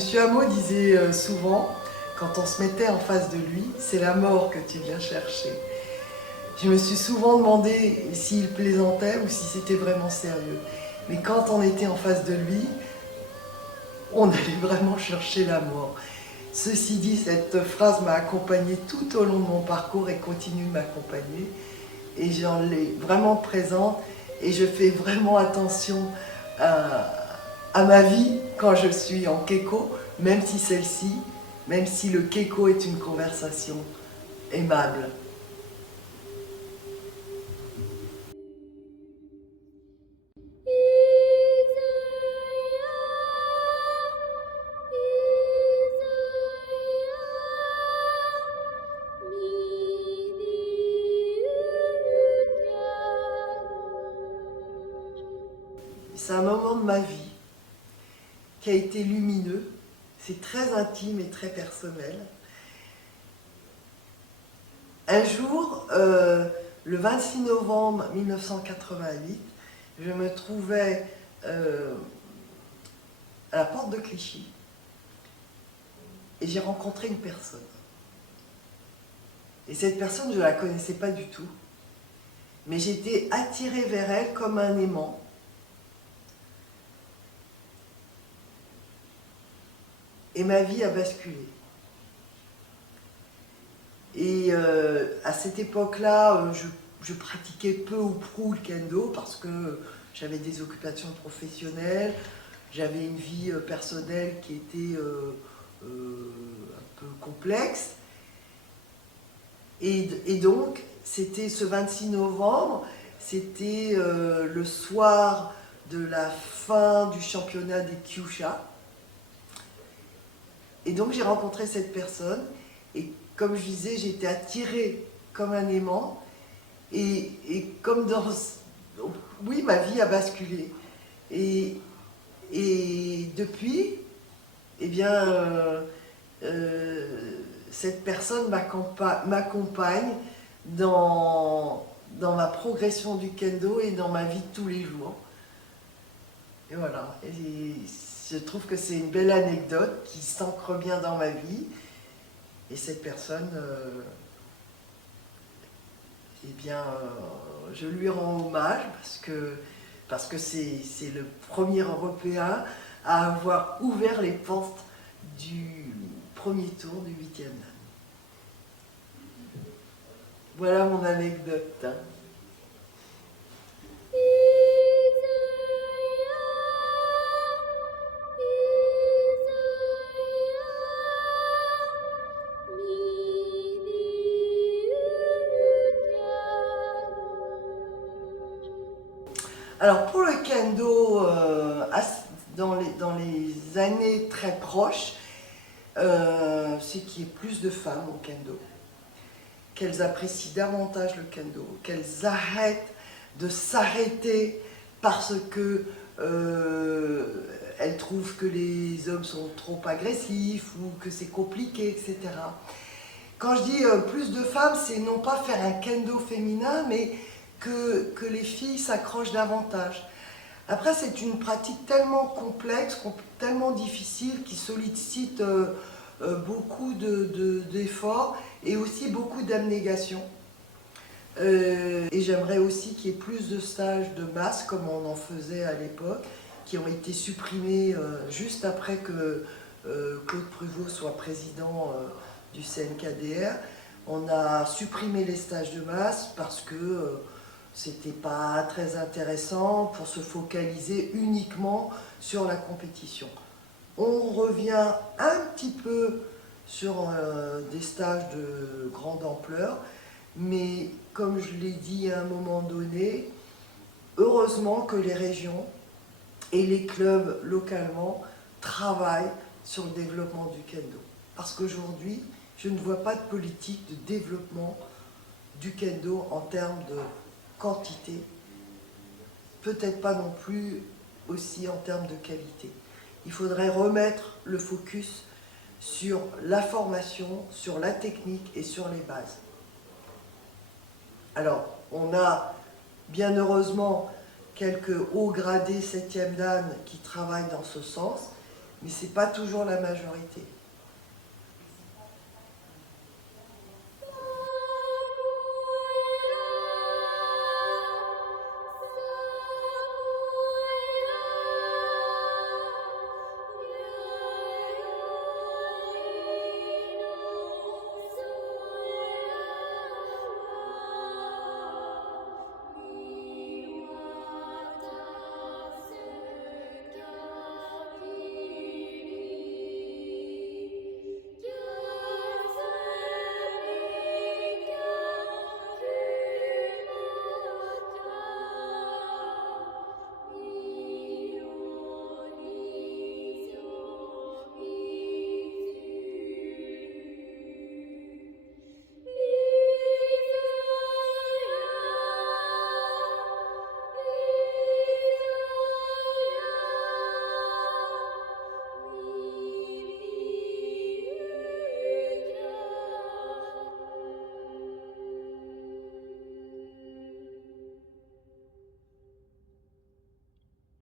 Monsieur Hameau disait souvent, quand on se mettait en face de lui, c'est la mort que tu viens chercher. Je me suis souvent demandé s'il plaisantait ou si c'était vraiment sérieux. Mais quand on était en face de lui, on allait vraiment chercher la mort. Ceci dit, cette phrase m'a accompagnée tout au long de mon parcours et continue de m'accompagner. Et j'en l'ai vraiment présente et je fais vraiment attention à ma vie quand je suis en kéko, même si même si le kéko est une conversation aimable. C'est un moment de ma vie qui a été lumineux, c'est très intime et très personnel. Un jour, le 26 novembre 1988, je me trouvais à la porte de Clichy et j'ai rencontré une personne. Et cette personne, je ne la connaissais pas du tout, mais j'étais attirée vers elle comme un aimant. Et ma vie a basculé. Et à cette époque-là, je pratiquais peu ou prou le kendo parce que j'avais des occupations professionnelles, j'avais une vie personnelle qui était un peu complexe. Et donc, c'était ce 26 novembre, c'était le soir de la fin du championnat des Kyusha. Et donc j'ai rencontré cette personne, et comme je disais, j'étais attirée comme un aimant, et comme dans... Oui, ma vie a basculé. Et, et depuis, eh bien, cette personne m'accompagne dans ma progression du kendo et dans ma vie de tous les jours. Et voilà. Et je trouve que c'est une belle anecdote qui s'ancre bien dans ma vie. Et cette personne, eh bien, je lui rends hommage parce que c'est le premier Européen à avoir ouvert les portes du premier tour du 8e dan. Voilà mon anecdote. Alors pour le kendo, dans les années très proches, c'est qu'il y ait plus de femmes au kendo, qu'elles apprécient davantage le kendo, qu'elles arrêtent de s'arrêter parce que elles trouvent que les hommes sont trop agressifs ou que c'est compliqué, etc. Quand je dis plus de femmes, c'est non pas faire un kendo féminin, mais que les filles s'accrochent davantage. Après, c'est une pratique tellement complexe, tellement difficile, qui sollicite beaucoup d'efforts et aussi beaucoup d'abnégation. Et j'aimerais aussi qu'il y ait plus de stages de masse, comme on en faisait à l'époque, qui ont été supprimés juste après que Claude Pruvot soit président du CNKDR. On a supprimé les stages de masse parce que c'était pas très intéressant pour se focaliser uniquement sur la compétition. On revient un petit peu sur des stages de grande ampleur, mais comme je l'ai dit à un moment donné, heureusement que les régions et les clubs localement travaillent sur le développement du kendo. Parce qu'aujourd'hui, je ne vois pas de politique de développement du kendo en termes de quantité, peut-être pas non plus aussi en termes de qualité. Il faudrait remettre le focus sur la formation, sur la technique et sur les bases. Alors, on a bien heureusement quelques hauts gradés 7e dan qui travaillent dans ce sens, mais c'est pas toujours la majorité.